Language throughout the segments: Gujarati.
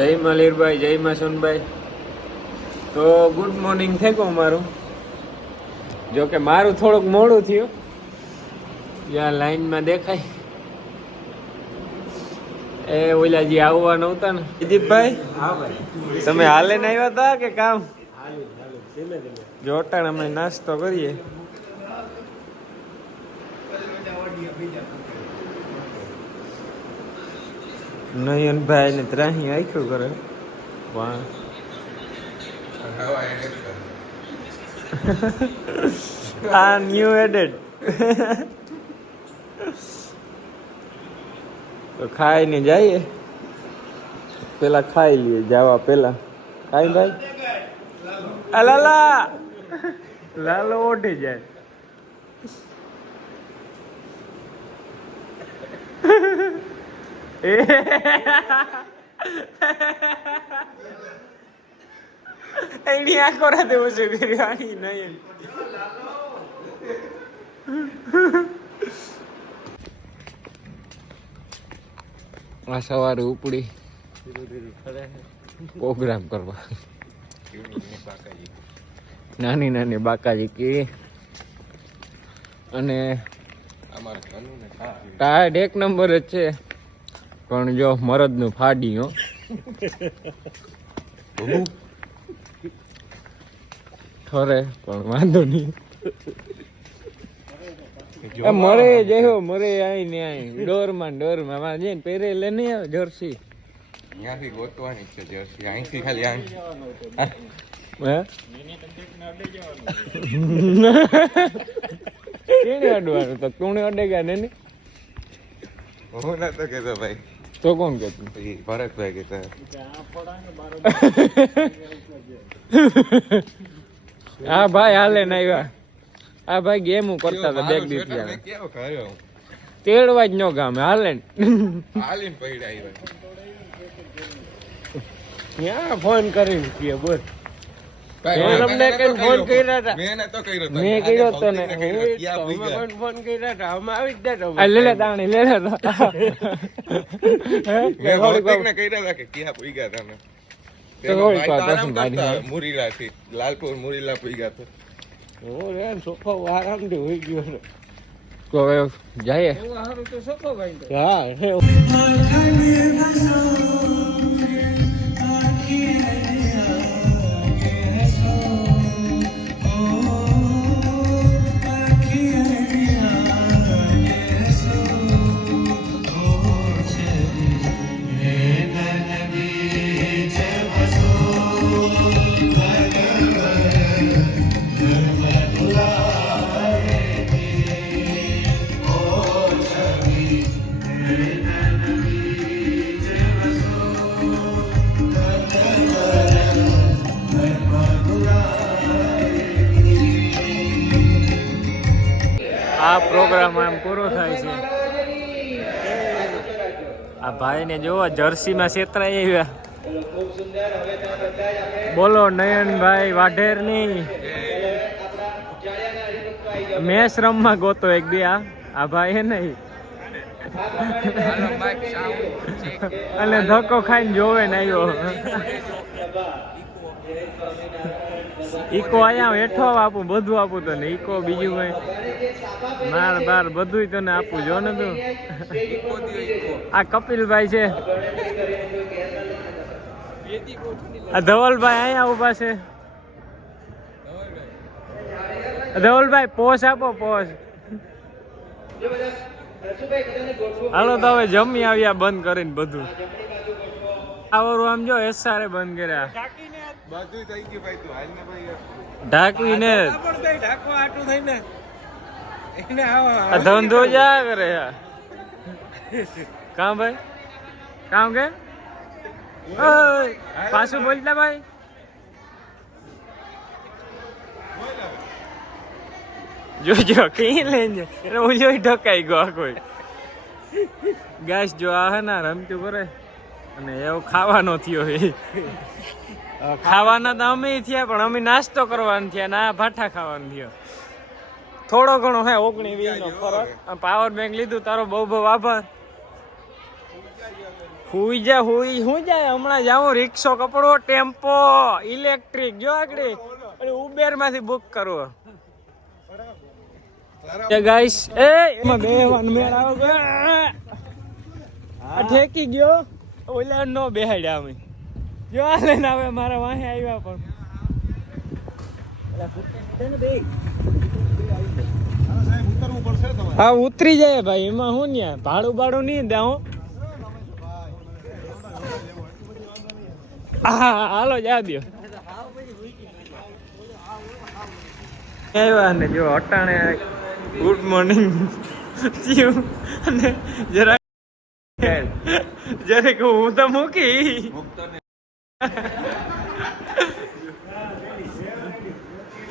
જય મલીરભાઈ જય માં સોનભાઈ. તો ગુડ મોર્નિંગ થઈ ગયું મારું જો કે મારું થોડુંક મોડું થયું. જ્યાં લાઈનમાં દેખાય. એ ઓલાજી આવવા નહોતા ને. દીપભાઈ હા ભાઈ. તમે હાલે ને આવ્યા હતા કે કામ? જોટાણ અમે નાસ્તો કરીએ. નયનભાઈ ને ત્રાહી આખ્યું કરે. આ ન્યુ એડેડ તો ખાઈને જઈએ. પેલા ખાઈ લઈએ, જવા પેલા. ખાઈ ભાઈ? લાલા! લાલો ઓઢી જાય. એની આંખો રાતે ઓછું કર્યું આની નહીં આ સવારે ઉપડી. પ્રોગ્રામ કરવા. નાની નાની બાકાજી કી અને ટાયર્ડ એક નંબર જ છે. પણ જો મરદનું ફાડી હો. ઠરે પણ વાંધો નહીં. મરે જયો મરે આઈ ને આઈ. ડોરમાં ને ડોરમાં. માં જઈને પહેરે લે નહીં આવે જર્સી. અહીંયાથી ગોતવાની છે જર્સી. અહીંથી ખાલી આમ. કેને અડવાનું? તો કોણે અડેગા ને નહીં? ના તો કેતો ભાઈ. તો કોણ કે ભરતભાઈ કહેતા હા ભાઈ હાલે ને આવ્યા આ ભાઈ ગેમ કરતા હતા બેગ દીધી મેં કેવો કર્યો તેડવા જ નો ગામે હાલે હાલીને પૈડા ફોન કરીને કે બોલ. મેં મેં તમને કઈ ફોન કર્યા હતા. મેં નતો કર્યો તો. મેં કર્યો તો. ને ક્યાં હું ગયા? ફોન કર્યા હતા અમે આવી જ જતા લે લે તાણી લે લે મેં ભૌતિકને કર્યા હતા કે ક્યાં ભૂઈ ગયા તમે તો આરામ. મુરીલાથી. લાલપુર મુરીલા પૂઈ ગયા તો. ઓ રે સોફા આરામથી હોઈ ગયો તો હવે જઈએ. હા. પૂરો ભાઈ છે. આ ભાઈને જોવો જર્સીમાં છેતરાઈ આવ્યા. બોલો નયનભાઈ વાઢેરની. મેચ રમવા ગોતો એક બે આ. આ ભાઈ હે નહીં. અને ધક્કો ખાઈને જોવે ને આવ્યો. ઈકો અહીંયા હેઠો આપું, બધું આપું તને, ઈકો બીજું કઈ. માર, બાર બધું તને આપું, જો ને તું. આ કપિલભાઈ છે. આ ધવલભાઈ અહીંયા ઊભા છે. ધવલભાઈ પોસ આપો પોસ હાલો તો હવે જમી આવ્યા બંધ કરીને બધું. આવરું આમ જો એસઆરે બંધ કર્યા. બધું થઈ ગયું ભાઈ તું હાલને ભાઈ ઢાંકવીને આ ધંધો જા કરે યાર કામ ભાઈ? કામ કે? ઓય, પાછું બોલતા ભાઈ. જોજો કઈ લઈને એને ઓલો ઢકાઈ ગયો આ કોઈ. ગેસ જો આ હે ના રમતું કરે અને એવો ખાવાનો થયો એ ખાવાના તો અમે થયા, પણ અમે નાસ્તો કરવાનો થયા ના ભાઠા ખાવાનું થયો. થોડો ઘણો હે, ઓગણી વીસ નો ફરક. પાવર બેંક લીધું, તારો બહુ બહુ આભાર. હુઈ જા, હુઈ હું જાય હમણાં જાઉં રિક્ષો, કપડો, ટેમ્પો, ઇલેક્ટ્રિક, જો આગળ. અને ઉબેરમાંથી બુક કરવો ગાઈસ એ, એમાં બેહવાનું મેળ આવે. આ ઠેકી ગયો. ઓલા નો બેહાડ્યા અમે. જો આ લઈને આવે મારા વાહે આવ્યા પણ. હા ઉતરી જાય ભાઈ. એમાં હું ને ભાડું ભાડું નહીં દે હું. હા હાલો જા દો આવ્યા ને જો અટાણે ગુડ મોર્નિંગ. અને જરા કહું હું તો મૂકી.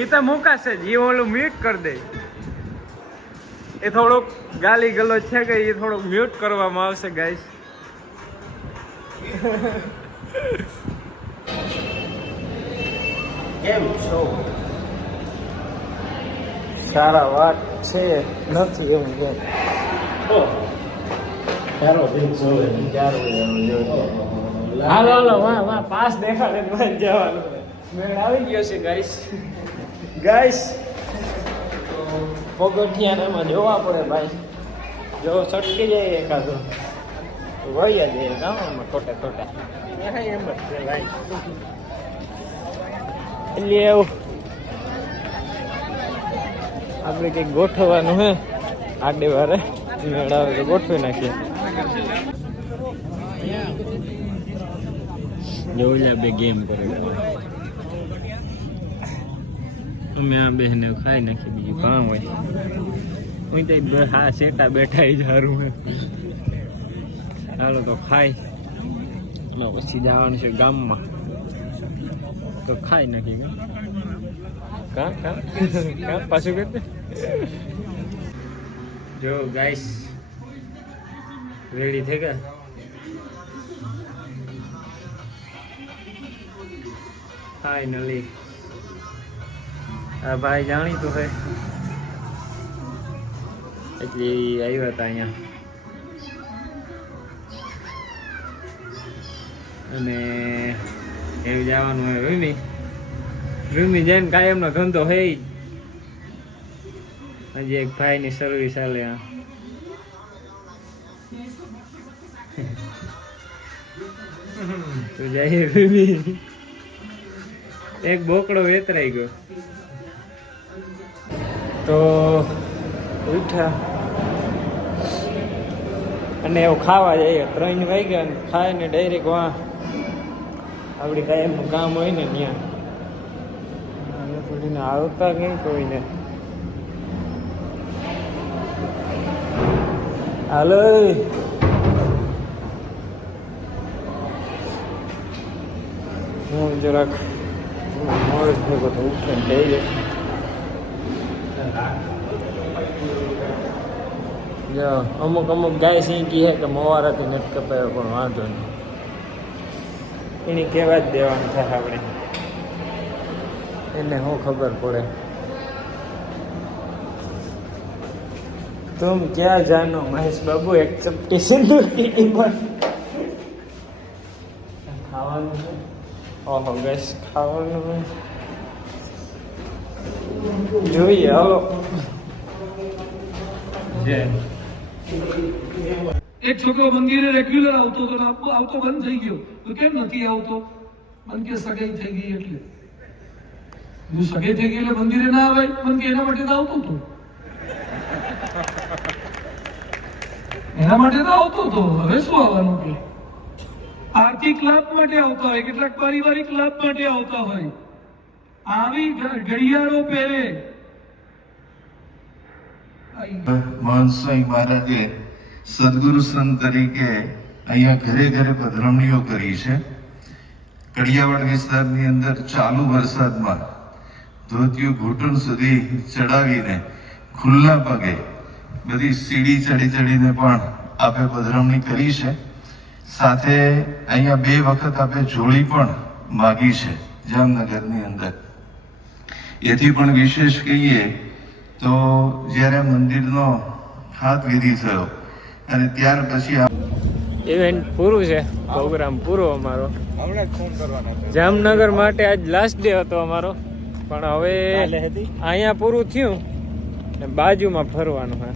એ તો મુકાશે એ ઓલું મ્યુટ કરી દે. એ થોડુંક ગાલી ગલો છે કે એ થોડુંક મ્યુટ કરવામાં આવશે ગાઈસ કેમ છો? સારા વાત છે નથી એવું કે હાલો હાલો, વાહ વાહ, પાસ દેખાડે ને વાં જવાનું. મેળ આવી ગયો છે ગાઈસ ગાઈસ પગથિયાને એમાં જોવા પડે, ભાઈ. જો સટકી જાય એકાદો. વહી જાય ગામમાં ખોટા ખોટા. એમ જ છે, ભાઈ. એટલે એવું આપણે કંઈક ગોઠવવાનું હે. આડે વારે મેળ આવે તો ગોઠવી નાખીએ. જોઈ બે ગેમ કરે. અમે આ બેહને ખાઈ નાખી બીજું કામ હોય. હું તો હા શેટા બેઠા જ સારું હે ચાલો તો ખાઈ. પછી જવાનું છે ગામમાં. તો ખાઈ નાખી કા? કા પાછું કે? જો ગાઈસ રેડી થઈ ગયા ફાઈનલી આ ભાઈ જાણીતું હે. એટલે આવ્યા હતા અહીંયા. અને એવું જવાનું હોય રૂમી. રૂમી જઈને કાયમનો ધંધો હે હજી એક ભાઈની સર્વિસ ચાલે આ. એક બોકડો વેતરાઈ ગયો. તો ઉઠા અને એવું ખાવા જઈએ. ત્રણ વાગ્યા ને ખાઈને ડાયરેક્ટ વાં. આપણી કાયમનું કામ હોય ને ત્યાં. આવતા કંઈ કોઈને હાલો હું જરાક મોડું થયું તો ઉઠીને જઈ જાય જો અમુક અમુક ગાય સિંકી હે કે મોવારાથી નથી કપાયો પણ વાંધો નહીં એની કહેવા જ દેવાનું થાય આપણે એને શું ખબર પડે तुम क्या जानो महेश बाबू एक चपटी सिंदूर की कीमत ખાવાનું છે ઓહો ગેસ ખાવાનું છે. જોઈએ હાલો જય એક છોકરો મંદિરે રેગ્યુલર આવતો હતો ને આવતો આવતો બંધ થઈ ગયો તો કેમ નથી આવતો મન કે સગાઈ થઈ ગઈ એટલે જો સગાઈ થઈ ગઈ એટલે મંદિરે ના આવે મન કે એના માટે તો આવતો હતો એના માટે તો આવતો હતો હવે શું આવવાનું કે? આર્થિક લાભ માટે આવતા હોય, કેટલાક પારિવારિક લાભ માટે આવતા હોય. આવી ઘડિયાળો પહેરે. સ્વામી મહારાજે સદગુરુ સંત તરીકે અહીંયા ઘરે ઘરે પધરામણીઓ કરી છે. કડિયાવાડ વિસ્તારની અંદર ચાલુ વરસાદમાં ધોતિયું ઘૂંટણ સુધી ચડાવીને ખુલ્લા પગે બધી સીડી ચડી ચડીને પણ આપે પધરામણી કરી છે. સાથે અહીંયા બે વખત આપે જોડી પણ માગી છે જામનગરની અંદર. એથી પણ વિશેષ કહીએ તો જ્યારે મંદિરનો હાથ વિધિ થયો અને ત્યાર પછી આ ઇવેન્ટ પૂરું છે. પ્રોગ્રામ પૂરો અમારો. હમણાં ફોન કરવાના હતા જામનગર માટે આજ લાસ્ટ ડે હતો અમારો. પણ હવે અહીંયા પૂરું થયું ને બાજુમાં ફરવાનું હે.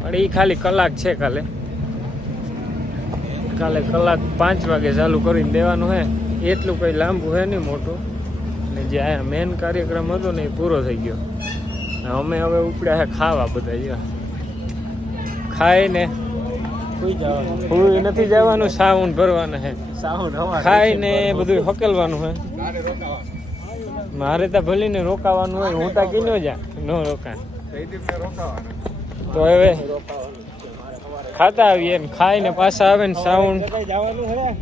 પણ એ ખાલી કલાક છે કાલે. કાલે કલાક પાંચ વાગે ચાલુ કરીને દેવાનું હે. એટલું કંઈ લાંબુ હે નહીં મોટું. ને જે આ મેન કાર્યક્રમ હતો ને એ પૂરો થઈ ગયો. ને અમે હવે ઉપડ્યા હે ખાવા બધા જ્યાં ખાઈને કોઈ નથી જવાનું સાઉન્ડ ભરવાના હે. ખાઈને બધું હકેલવાનું હે. મારે તો ભલે ને રોકાવાનું હોય હું તો કિનો જા. ન રોકા જયદીપને રોકાવાનું. તો હવે ખાતા આવીએ ને ખાઈને પાછા આવે ને સાઉન્ડ તો વાંધો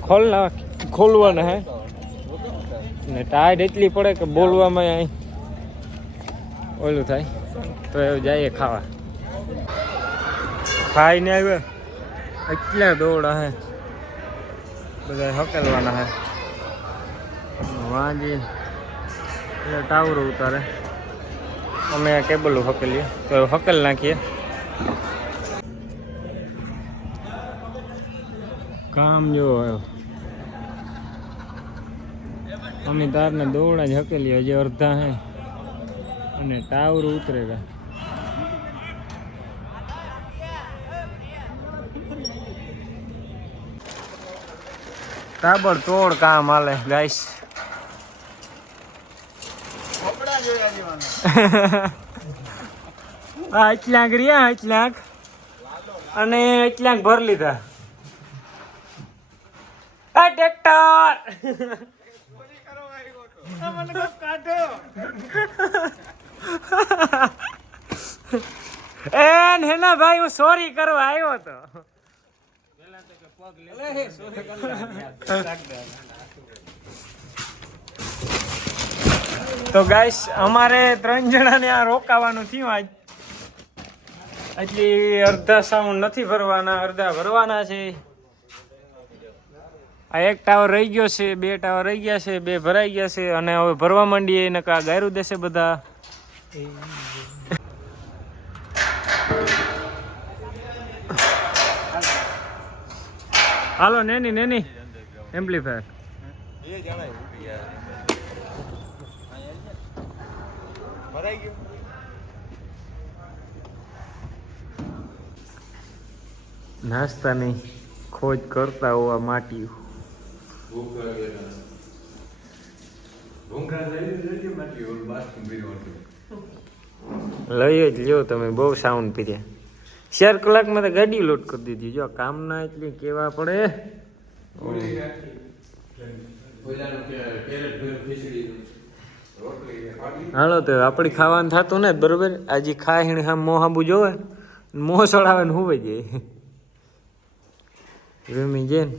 ખોલ નાખ ખોલવાના હે. ને ટાયર એટલી પડે કે બોલવામાં અહીં ઓલું થાય. તો એવું જઈએ ખાવા. ખાઈને આવ્યા. એટલા દોડા હે. બધા હકેલવાના હે. વાંજી. એટલે ટાવર ઉતારે. અમે આ કેબલ હકેલીએ. તો હકેલ નાખીએ. કામ જો અમે તારને દોડા જ હકેલીએ, હજી અડધા હે. અને ટાવર ઉતરેગા. તાબડતોડ કામ હાલે, ગાઈસ. આ એટલાંક રહ્યા એટલાંક અને એટલાંક ભર લીધા. આ ટ્રેક્ટર. એન હેના ભાઈ, હું સોરી કરવા આવ્યો હતો તો ગાઈસ અમારે ત્રણ જણાને આ રોકાવાનું થયું આજ. એટલે અડધા સાઉન્ડ નથી ભરવાના, અડધા ભરવાના છે. આ એક ટાવર રહી ગયો છે, બે ટાવર રહી ગયા છે, બે ભરાઈ ગયા છે અને હવે ભરવા માંડીએ એને ગાયરું દેશે બધા. હાલો, નેની નેની. એમ્પ્લીફાયર એ જણાય ઊભી યાર ભરાઈ ગયું. નાસ્તાની ખોજ કરતા હોવા માટી લઈ જ લ્યો તમે બહુ સાઉન્ડ પીર્યા ચાર કલાકમાં તો ગાડી લોડ કરી દીધી. જો કામ ના એટલી કેવા પડે. હાલો, તો આપણે ખાવાનું થતું ને, બરોબર? આજે ખાઈ હા મોં હાંબુ જોવે મોં સળાવે ને હુવે જાય. રમી જાય ને,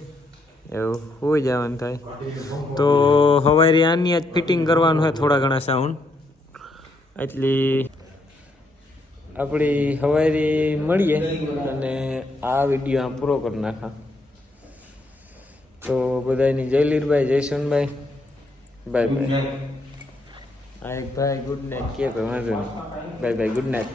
એવું હોઈ જવાનું થાય. તો હવારી આની આજ ફિટિંગ કરવાનું હોય થોડા ઘણા સાઉન્ડ એટલી આપણી હવારી મળીએ અને આ વીડિયો આ પૂરો કરી નાખા. તો બધાની જય લીરભાઈ જય સોનભાઈ બાય બાય આ એક ભાઈ ગુડ નાઇટ કે ભાઈ વાંધો નહીં. Bye bye good night